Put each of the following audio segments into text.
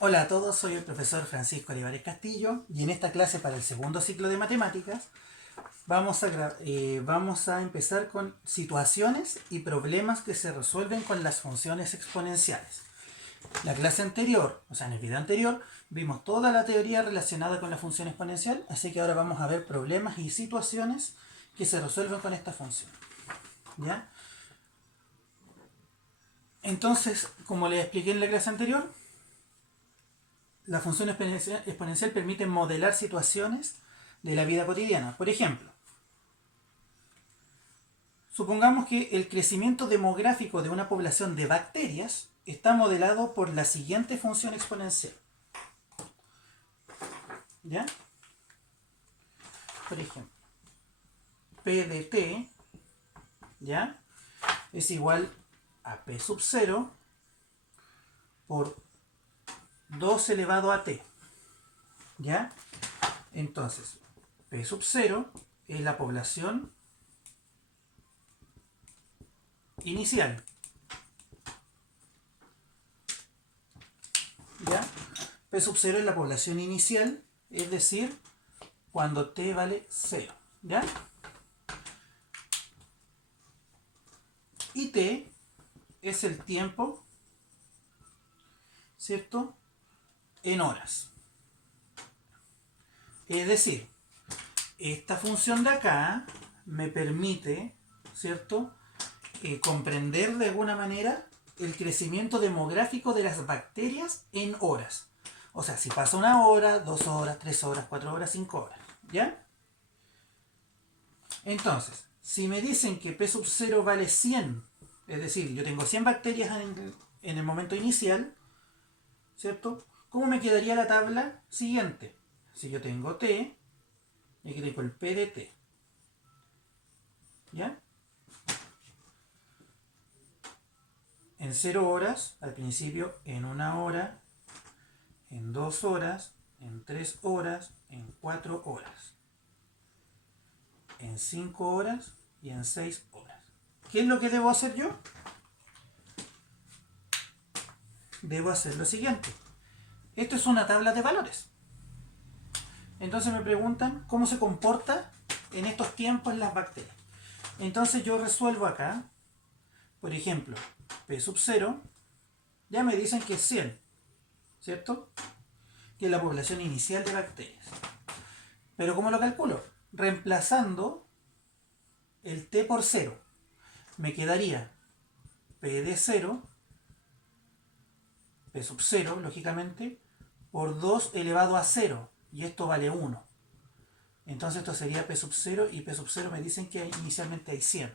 Hola a todos, soy el profesor Francisco Olivares Castillo y en esta clase para el segundo ciclo de matemáticas vamos a empezar con situaciones y problemas que se resuelven con las funciones exponenciales. La clase anterior, o sea en el video anterior, vimos toda la teoría relacionada con la función exponencial, así que ahora vamos a ver problemas y situaciones que se resuelven con esta función. ¿Ya? Entonces, como les expliqué en la clase anterior, la función exponencial permite modelar situaciones de la vida cotidiana. Por ejemplo, supongamos que el crecimiento demográfico de una población de bacterias está modelado por la siguiente función exponencial. ¿Ya? Por ejemplo, P de t, ¿ya? Es igual a P sub 0 por 2 elevado a t. ¿Ya? Entonces, P sub 0 es la población inicial. ¿Ya? P sub 0 es la población inicial, es decir, cuando t vale 0. ¿Ya? Y t es el tiempo, ¿cierto? En horas. Es decir, esta función de acá me permite, ¿cierto? Comprender de alguna manera el crecimiento demográfico de las bacterias en horas. O sea, si pasa 1 hora, 2 horas, 3 horas, 4 horas, 5 horas. ¿Ya? Entonces, si me dicen que P sub 0 vale 100, es decir, yo tengo 100 bacterias en el momento inicial, ¿cierto? ¿Cómo me quedaría la tabla siguiente? Si yo tengo T, y aquí tengo el P de T. ¿Ya? En 0 horas, al principio, en 1 hora, en 2 horas, en 3 horas, en 4 horas, en 5 horas y en 6 horas. ¿Qué es lo que debo hacer yo? Debo hacer lo siguiente. Esto es una tabla de valores. Entonces me preguntan cómo se comporta en estos tiempos las bacterias. Entonces yo resuelvo acá, por ejemplo, P sub 0, ya me dicen que es 100, ¿cierto? Que es la población inicial de bacterias. Pero ¿cómo lo calculo? Reemplazando el T por 0. Me quedaría P de 0, P sub 0, lógicamente, por 2 elevado a 0. Y esto vale 1. Entonces esto sería P sub 0 y P sub 0 me dicen que inicialmente hay 100.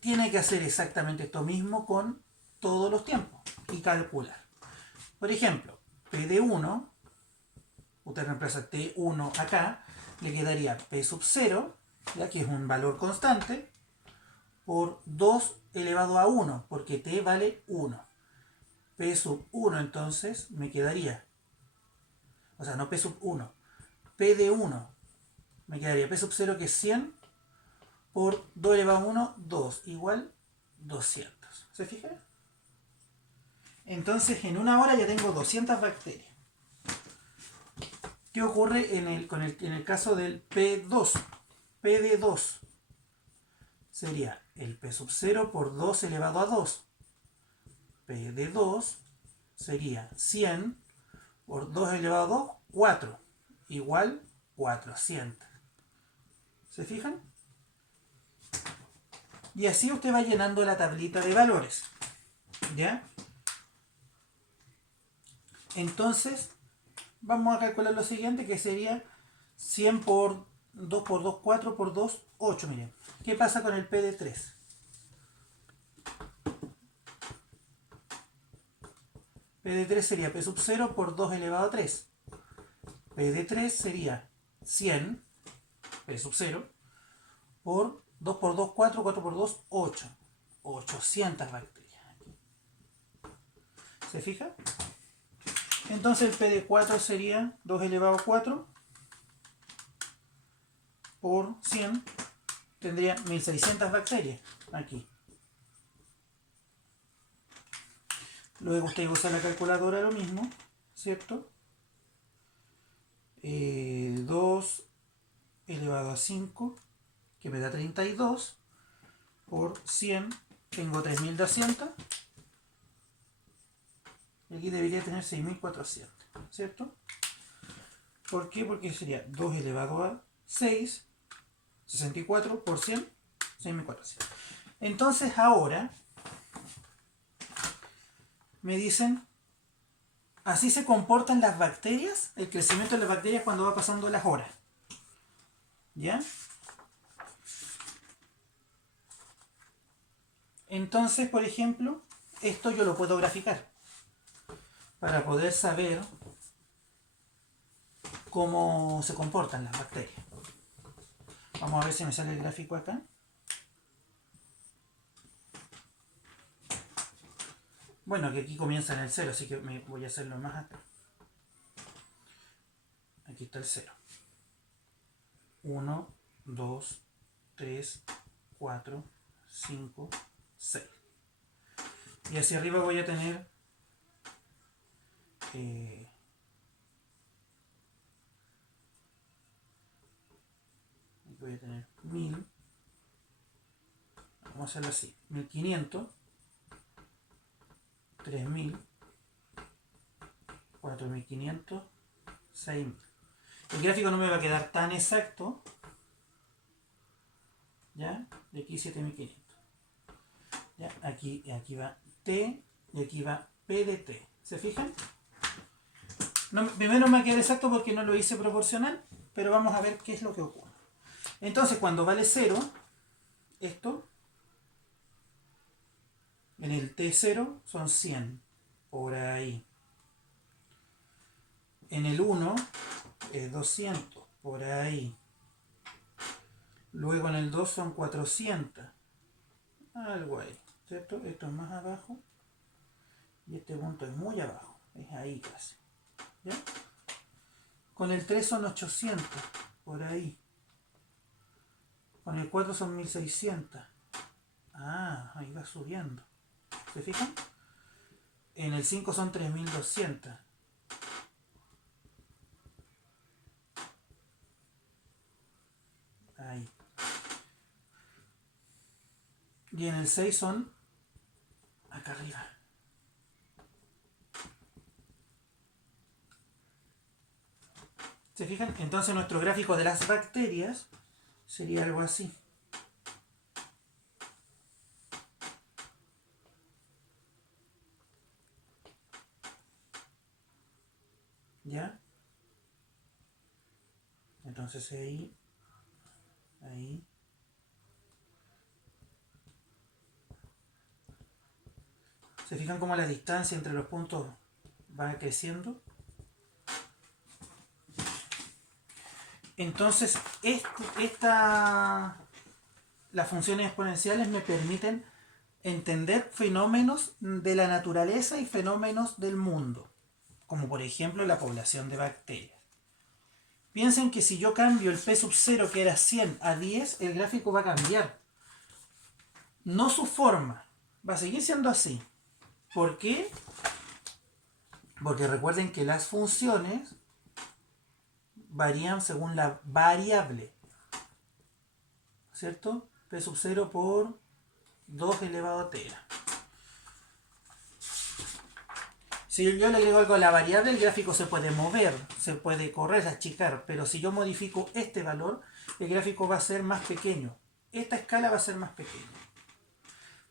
Tiene que hacer exactamente esto mismo con todos los tiempos y calcular. Por ejemplo, P de 1, usted reemplaza T1 acá, le quedaría P sub 0, ya que es un valor constante, por 2 elevado a 1, porque T vale 1. P sub 1 entonces me quedaría, o sea, no P sub 1, P de 1 me quedaría P sub 0 que es 100 por 2 elevado a 1, 2, igual 200. ¿Se fijan? Entonces en 1 hora ya tengo 200 bacterias. ¿Qué ocurre en el caso del P2? P de 2 sería el P sub 0 por 2 elevado a 2. P de 2 sería 100 por 2 elevado a 2, 4. Igual 400. ¿Se fijan? Y así usted va llenando la tablita de valores. ¿Ya? Entonces, vamos a calcular lo siguiente, que sería 100 por 2 por 2, 4 por 2, 8. Miren, ¿qué pasa con el P de 3? P de 3 sería P sub 0 por 2 elevado a 3. P de 3 sería 100, P sub 0, por 2 por 2, 4, 4 por 2, 8. 800 bacterias. ¿Se fija? Entonces el P de 4 sería 2 elevado a 4 por 100. Tendría 1600 bacterias aquí. Luego usted usa la calculadora lo mismo, ¿cierto? 2 elevado a 5, que me da 32, por 100, tengo 3200. Y aquí debería tener 6400, ¿cierto? ¿Por qué? Porque sería 2 elevado a 6, 64 por 100, 6400. Entonces ahora me dicen, así se comportan las bacterias, el crecimiento de las bacterias cuando va pasando las horas. ¿Ya? Entonces, por ejemplo, esto yo lo puedo graficar para poder saber cómo se comportan las bacterias. Vamos a ver si me sale el gráfico acá. Bueno, que aquí comienza en el 0, así que me voy a hacerlo más acá. Aquí está el 0. 1, 2, 3, 4, 5, 6. Y hacia arriba voy a tener voy a tener 1000. Vamos a hacerlo así: 1500, 3000, 4500, 6000. El gráfico no me va a quedar tan exacto. ¿Ya? De aquí 7500. ¿Ya? Aquí va T y aquí va P de T. ¿Se fijan? No, primero me va a quedar exacto porque no lo hice proporcional, pero vamos a ver qué es lo que ocurre. Entonces, cuando vale 0, esto, en el T0 son 100, por ahí. En el 1 es 200, por ahí. Luego en el 2 son 400, algo ahí, ¿cierto? Esto es más abajo y este punto es muy abajo, es ahí casi. ¿Ya? Con el 3 son 800, por ahí. Con el 4 son 1600. Ah, ahí va subiendo. ¿Se fijan? En el 5 son 3200. Ahí. Y en el 6 son acá arriba. ¿Se fijan? Entonces nuestro gráfico de las bacterias sería algo así. ¿Ya? Entonces ahí, ahí. ¿Se fijan cómo la distancia entre los puntos va creciendo? Entonces, las funciones exponenciales me permiten entender fenómenos de la naturaleza y fenómenos del mundo, como por ejemplo la población de bacterias. Piensen que si yo cambio el P sub 0, que era 100, a 10, el gráfico va a cambiar. No su forma, va a seguir siendo así. ¿Por qué? Porque recuerden que las funciones varían según la variable, ¿cierto? P sub 0 por 2 elevado a tera. Si yo le agrego algo a la variable, el gráfico se puede mover, se puede correr, achicar, pero si yo modifico este valor, el gráfico va a ser más pequeño. Esta escala va a ser más pequeña.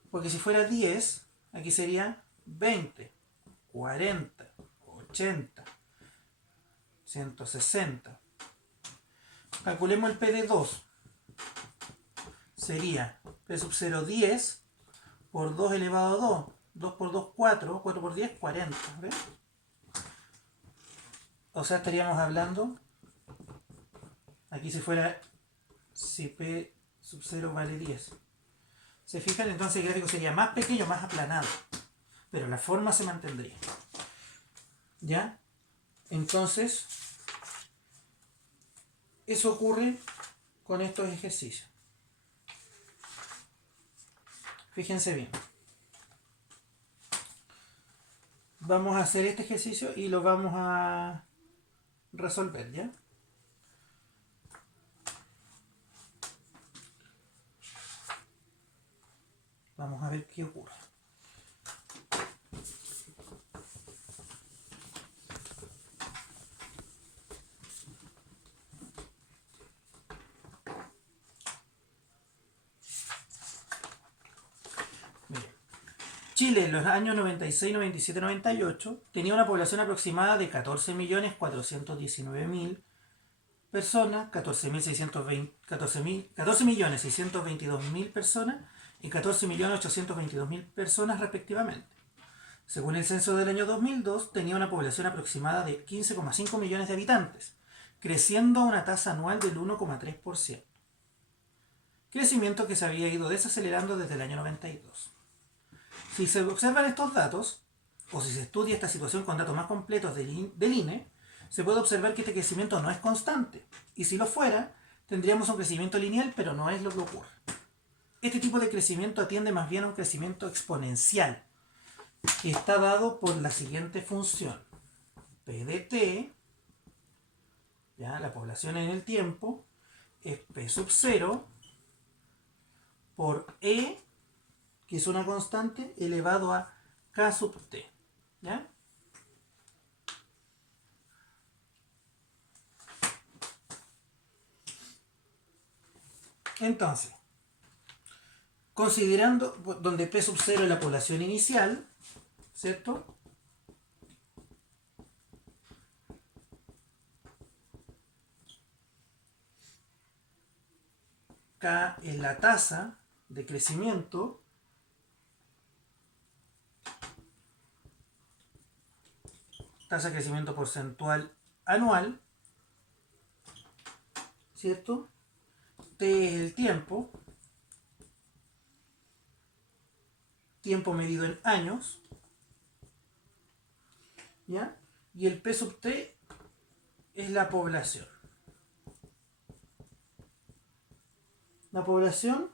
Porque si fuera 10, aquí sería 20, 40, 80, 160. Calculemos el P de 2. Sería P sub 0, 10 por 2 elevado a 2. 2 por 2, 4. 4 por 10, 40. ¿Ves? O sea, estaríamos hablando, aquí si P sub 0 vale 10. ¿Se fijan? Entonces el gráfico sería más pequeño, más aplanado. Pero la forma se mantendría. ¿Ya? Entonces, eso ocurre con estos ejercicios. Fíjense bien. vamos a hacer este ejercicio y lo vamos a resolver, ¿ya? Vamos a ver qué ocurre. Chile en los años 96, 97, 98 tenía una población aproximada de 14.419.000 personas, 14.622.000 personas y 14.822.000 personas respectivamente. Según el censo del año 2002, tenía una población aproximada de 15,5 millones de habitantes, creciendo a una tasa anual del 1,3%. Crecimiento que se había ido desacelerando desde el año 92. Si se observan estos datos, o si se estudia esta situación con datos más completos del INE, se puede observar que este crecimiento no es constante, y si lo fuera, tendríamos un crecimiento lineal, pero no es lo que ocurre. Este tipo de crecimiento atiende más bien a un crecimiento exponencial, que está dado por la siguiente función. P de T, ya, la población en el tiempo, es P sub 0 por E, que es una constante, elevado a K sub T. ¿Ya? Entonces, considerando donde P sub 0 es la población inicial, ¿cierto? K es la tasa de crecimiento porcentual anual, ¿cierto? T es el tiempo medido en años, ¿ya? Y el P sub T es la población. La población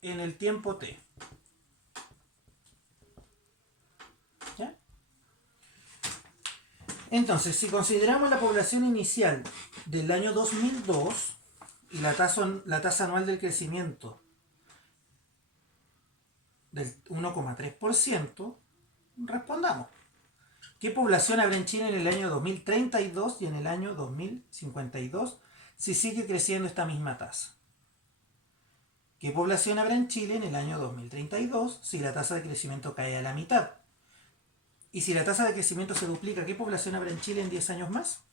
en el tiempo T. ¿Ya? Entonces, si consideramos la población inicial del año 2002 y la tasa anual del crecimiento del 1,3%, respondamos. ¿Qué población habrá en Chile en el año 2032 y en el año 2052 si sigue creciendo esta misma tasa? ¿Qué población habrá en Chile en el año 2032 si la tasa de crecimiento cae a la mitad? Y si la tasa de crecimiento se duplica, ¿qué población habrá en Chile en 10 años más?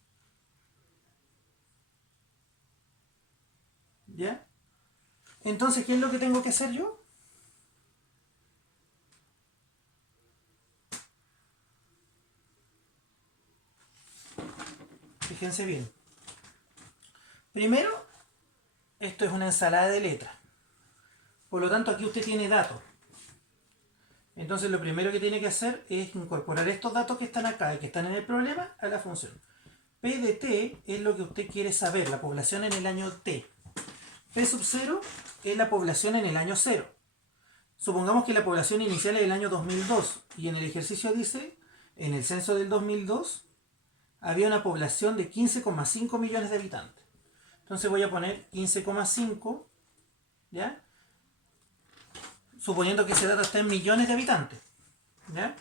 ¿Ya? Entonces, ¿qué es lo que tengo que hacer yo? Fíjense bien. Primero, esto es una ensalada de letras. Por lo tanto, aquí usted tiene datos. Entonces, lo primero que tiene que hacer es incorporar estos datos que están acá y que están en el problema a la función. P de T es lo que usted quiere saber, la población en el año T. P sub 0 es la población en el año 0. Supongamos que la población inicial es el año 2002 y en el ejercicio dice, en el censo del 2002, había una población de 15,5 millones de habitantes. Entonces voy a poner 15,5, ¿ya? Suponiendo que ese dato está en millones de habitantes, ¿ya?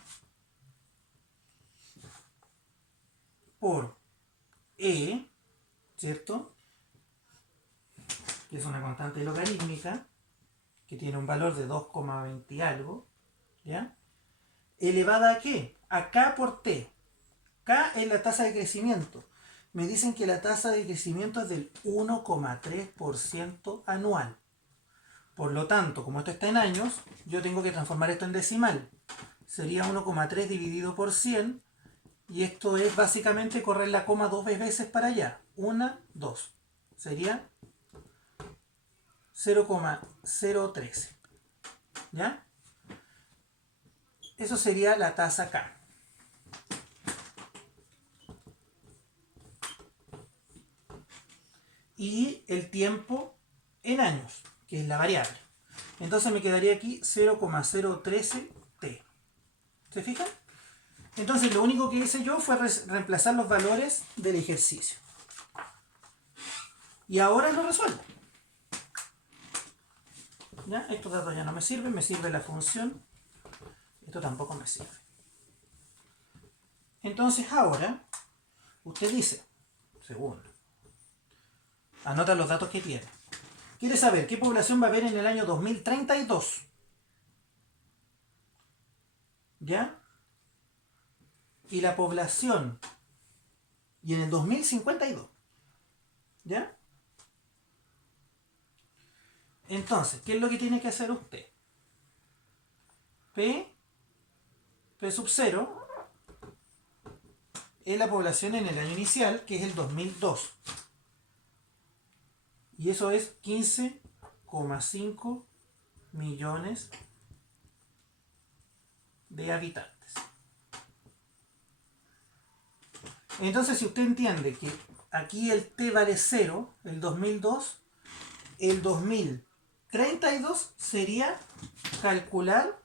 Por E, ¿cierto? Que es una constante logarítmica, que tiene un valor de 2,20 y algo, ¿ya? ¿Elevada a qué? A K por T. K es la tasa de crecimiento. Me dicen que la tasa de crecimiento es del 1,3% anual. Por lo tanto, como esto está en años, yo tengo que transformar esto en decimal. Sería 1,3 dividido por 100. Y esto es básicamente correr la coma dos veces para allá. 1, 2. Sería 0,013. ¿Ya? Eso sería la tasa K. Y el tiempo en años, que es la variable. Entonces me quedaría aquí 0,013 t. ¿Se fijan? Entonces lo único que hice yo fue reemplazar los valores del ejercicio. Y ahora lo resuelvo. ¿Ya? Estos datos ya no me sirven, me sirve la función. Esto tampoco me sirve. Entonces ahora, usted dice, segundo, anota los datos que tiene. Quiere saber qué población va a haber en el año 2032. ¿Ya? Y la población. Y en el 2052. ¿Ya? Entonces, ¿qué es lo que tiene que hacer usted? P sub 0 es la población en el año inicial, que es el 2002. Y eso es 15,5 millones de habitantes. Entonces, si usted entiende que aquí el t vale 0, el 2002, el 2032 sería calcular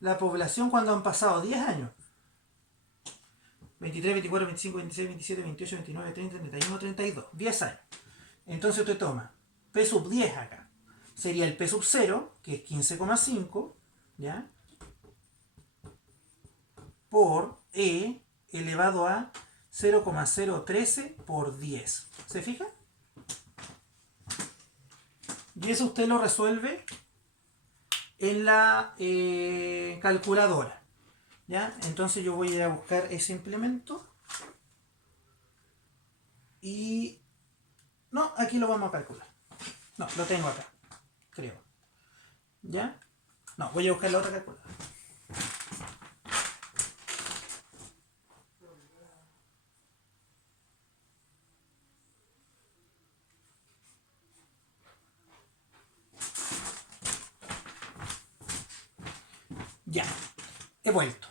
la población cuando han pasado 10 años. 23, 24, 25, 26, 27, 28, 29, 30, 31, 32. 10 años. Entonces usted toma P sub 10 acá. Sería el P sub 0, que es 15,5, ¿ya? Por E elevado a 0,013 por 10. ¿Se fija? Y eso usted lo resuelve en la calculadora. ¿Ya? Entonces yo voy a ir a buscar ese implemento. Y... no, aquí lo vamos a calcular. No, lo tengo acá, creo. ¿Ya? No, voy a buscar la otra calculadora. Ya, he vuelto.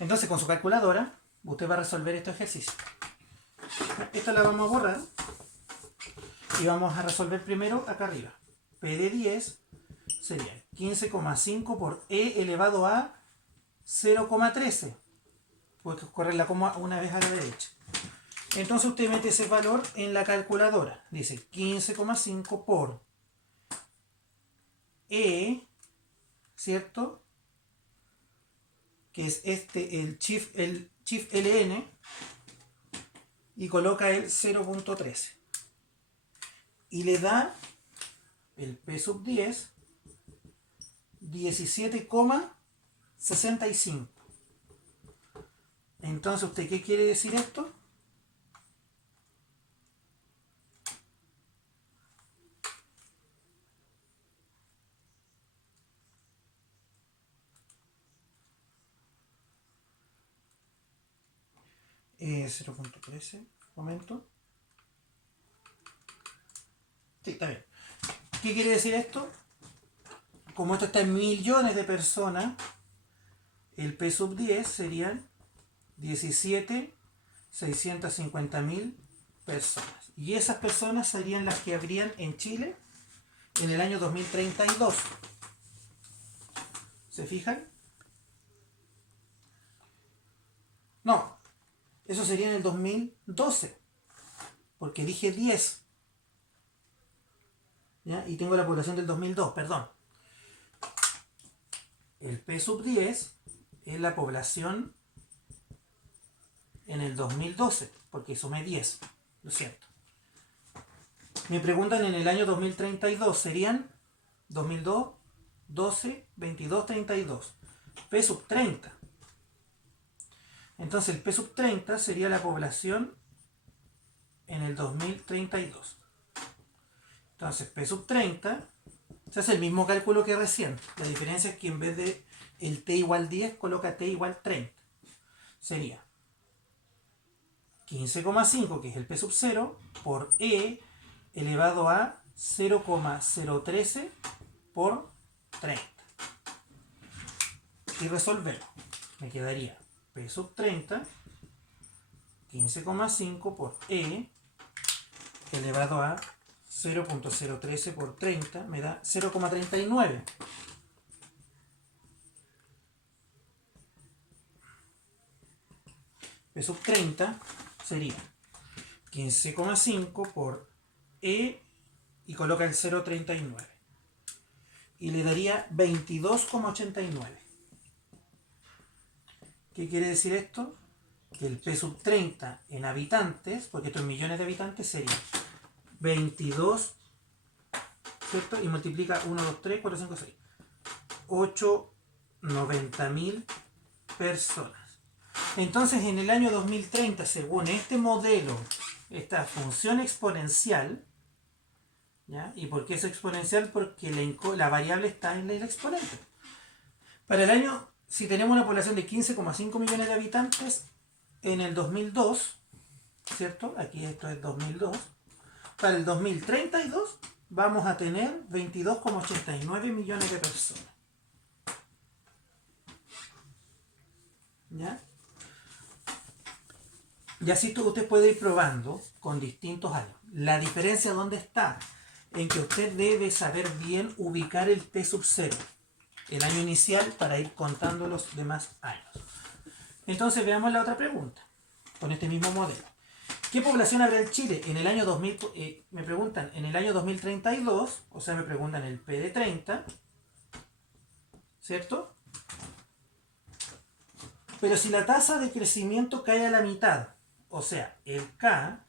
Entonces con su calculadora, usted va a resolver estos ejercicios. Esta la vamos a borrar. Y vamos a resolver primero acá arriba. P de 10 sería 15,5 por E elevado a 0,13. Puede correr la coma una vez a la derecha. Entonces usted mete ese valor en la calculadora. Dice 15,5 por E, ¿cierto? Que es el shift ln, y coloca el 0,13. Y le da el P sub 10, 17,65. Entonces, ¿usted qué quiere decir esto? Eh, 0,13, momento. Sí, está bien. ¿Qué quiere decir esto? Como esto está en millones de personas, el P sub 10 serían 17.650.000 personas. Y esas personas serían las que habrían en Chile en el año 2032. ¿Se fijan? No, eso sería en el 2012, porque dije 10. ¿Ya? Y tengo la población del 2002, perdón. El P sub 10 es la población en el 2012, porque sumé 10, lo siento. Me preguntan en el año 2032, serían 2002, 12, 22, 32. P sub 30. Entonces el P sub 30 sería la población en el 2032. Entonces P sub 30, se hace el mismo cálculo que recién. La diferencia es que en vez de el T igual 10, coloca T igual 30. Sería 15,5, que es el P sub 0, por E elevado a 0,013 por 30. Y resolvemos. Me quedaría P sub 30, 15,5 por E elevado a 0,013 por 30, me da 0,39. P sub 30 sería 15,5 por E y coloca el 0,39. Y le daría 22,89. ¿Qué quiere decir esto? Que el P sub 30 en habitantes, porque esto es millones de habitantes, sería 22, ¿cierto? Y multiplica 1, 2, 3, 4, 5, 6. 8, 90.000 personas. Entonces, en el año 2030, según este modelo, esta función exponencial, ¿ya? ¿Y por qué es exponencial? Porque la variable está en el exponente. Para el año, si tenemos una población de 15,5 millones de habitantes, en el 2002, ¿cierto? Aquí esto es 2002. Para el 2032 vamos a tener 22,89 millones de personas. ¿Ya? Y así usted puede ir probando con distintos años. La diferencia, ¿dónde está? En que usted debe saber bien ubicar el T sub 0, el año inicial, para ir contando los demás años. Entonces veamos la otra pregunta, con este mismo modelo. ¿Qué población habrá en Chile en el año 2000? Me preguntan, en el año 2032, o sea, me preguntan el P de 30, ¿cierto? Pero si la tasa de crecimiento cae a la mitad, o sea, el K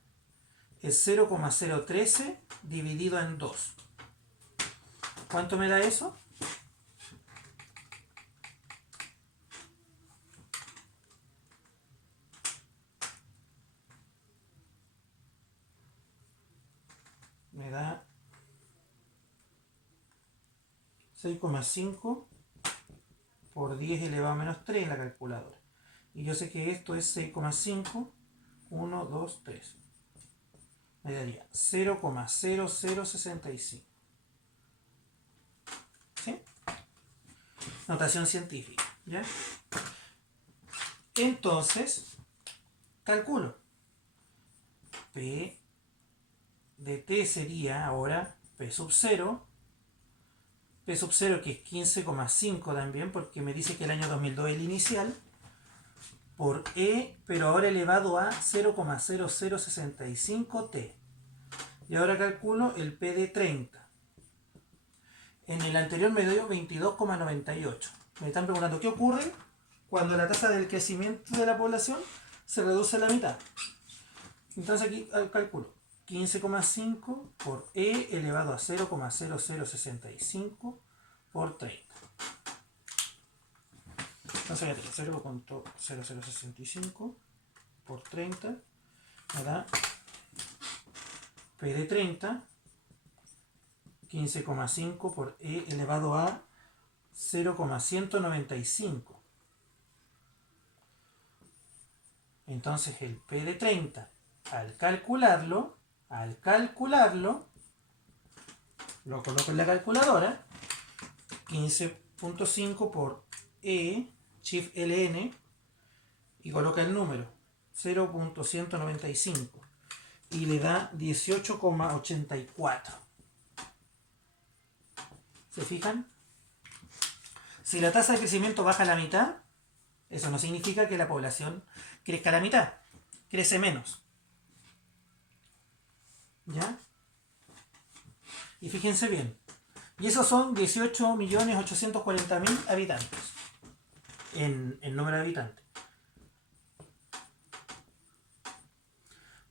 es 0,013 dividido en 2. ¿Cuánto me da eso? Me da 6,5 por 10 elevado a menos 3 en la calculadora. Y yo sé que esto es 6,5, 1, 2, 3. Me daría 0,0065. ¿Sí? Notación científica, ¿ya? Entonces, calculo. P de T sería ahora P sub 0. P sub 0 que es 15,5 también, porque me dice que el año 2002 es el inicial. Por E, pero ahora elevado a 0,0065T. Y ahora calculo el P de 30. En el anterior me dio 22,98. Me están preguntando, ¿qué ocurre cuando la tasa del crecimiento de la población se reduce a la mitad? Entonces aquí calculo 15,5 por E elevado a 0,0065 por 30. Entonces ya tengo 0,0065 por 30 me da P de 30, 15,5 por E elevado a 0,195. Entonces el P de 30, al calcularlo, lo coloco en la calculadora, 15,5 por E, Shift LN, y coloca el número, 0,195. Y le da 18,84. ¿Se fijan? Si la tasa de crecimiento baja a la mitad, eso no significa que la población crezca a la mitad. Crece menos. ¿Ya? Y fíjense bien. Y esos son 18.840.000 habitantes. En número de habitantes.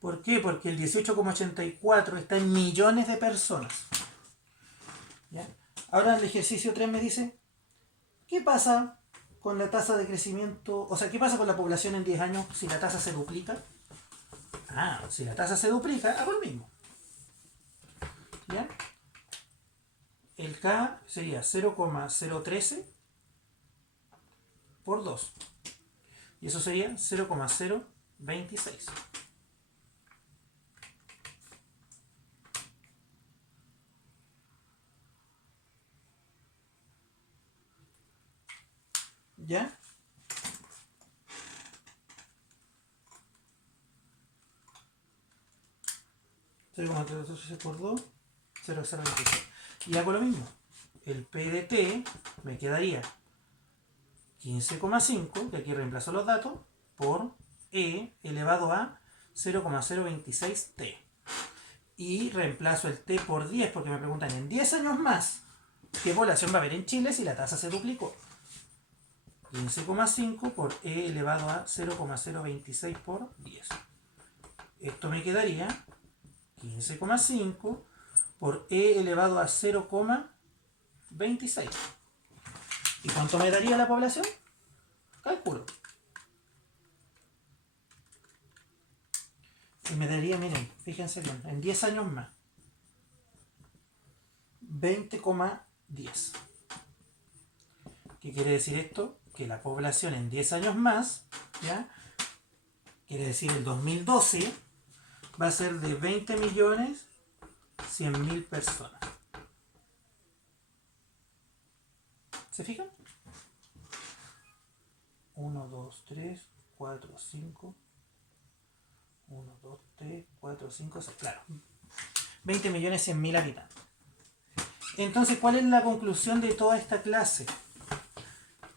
¿Por qué? Porque el 18,84 está en millones de personas. ¿Ya? Ahora el ejercicio 3 me dice, ¿qué pasa con la tasa de crecimiento? O sea, ¿qué pasa con la población en 10 años si la tasa se duplica? Si la tasa se duplica, hago lo mismo. ¿Ya? El K sería 0,013 por 2. Y eso sería 0,026. ¿Ya? Por 2, 0,026. Y hago lo mismo. El P de T me quedaría 15,5, que aquí reemplazo los datos, por E elevado a 0,026t. Y reemplazo el t por 10 porque me preguntan en 10 años más qué población va a haber en Chile si la tasa se duplicó. 15,5 por e elevado a 0,026 por 10. Esto me quedaría 15,5 por e elevado a 0,26. ¿Y cuánto me daría la población? Cálculo. Y me daría, miren, fíjense bien, en 10 años más. 20,10. ¿Qué quiere decir esto? Que la población en 10 años más, ¿ya? Quiere decir el 2012 va a ser de 20.100.000 personas. ¿Se fijan? 1, 2, 3, 4, 5. 1, 2, 3, 4, 5, 6. Claro. 20.100.000 habitantes. Entonces, ¿cuál es la conclusión de toda esta clase?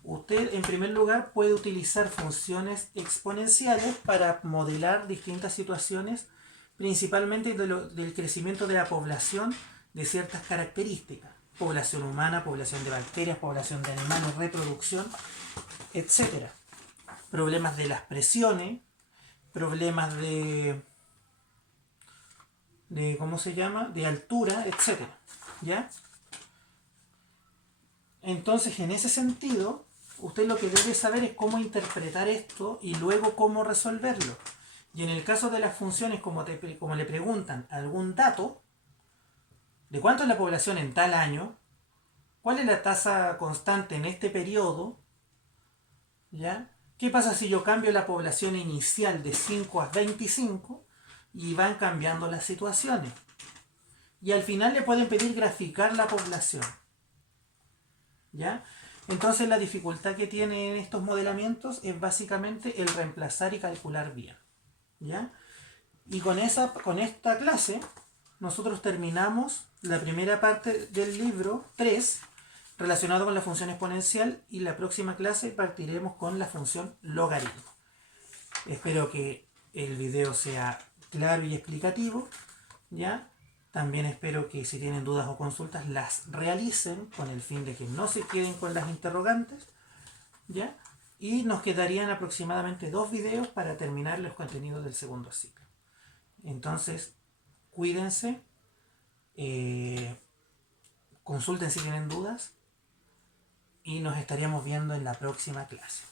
Usted, en primer lugar, puede utilizar funciones exponenciales para modelar distintas situaciones, principalmente del crecimiento de la población de ciertas características. Población humana, población de bacterias, población de animales, reproducción, etc. Problemas de las presiones, problemas de ¿cómo se llama? De altura, etc. ¿Ya? Entonces, en ese sentido, usted lo que debe saber es cómo interpretar esto y luego cómo resolverlo. Y en el caso de las funciones, como le preguntan algún dato, de cuánto es la población en tal año, cuál es la tasa constante en este periodo, ¿ya? ¿Qué pasa si yo cambio la población inicial de 5 a 25 y van cambiando las situaciones? Y al final le pueden pedir graficar la población, ¿ya? Entonces la dificultad que tienen estos modelamientos es básicamente el reemplazar y calcular bien, ¿ya? Y con esta clase nosotros terminamos la primera parte del libro 3 relacionado con la función exponencial, y la próxima clase partiremos con la función logaritmo. Espero que el video sea claro y explicativo, ¿ya? También espero que si tienen dudas o consultas las realicen con el fin de que no se queden con las interrogantes, ¿ya? Y nos quedarían aproximadamente 2 videos para terminar los contenidos del segundo ciclo. Entonces, cuídense, consulten si tienen dudas y nos estaríamos viendo en la próxima clase.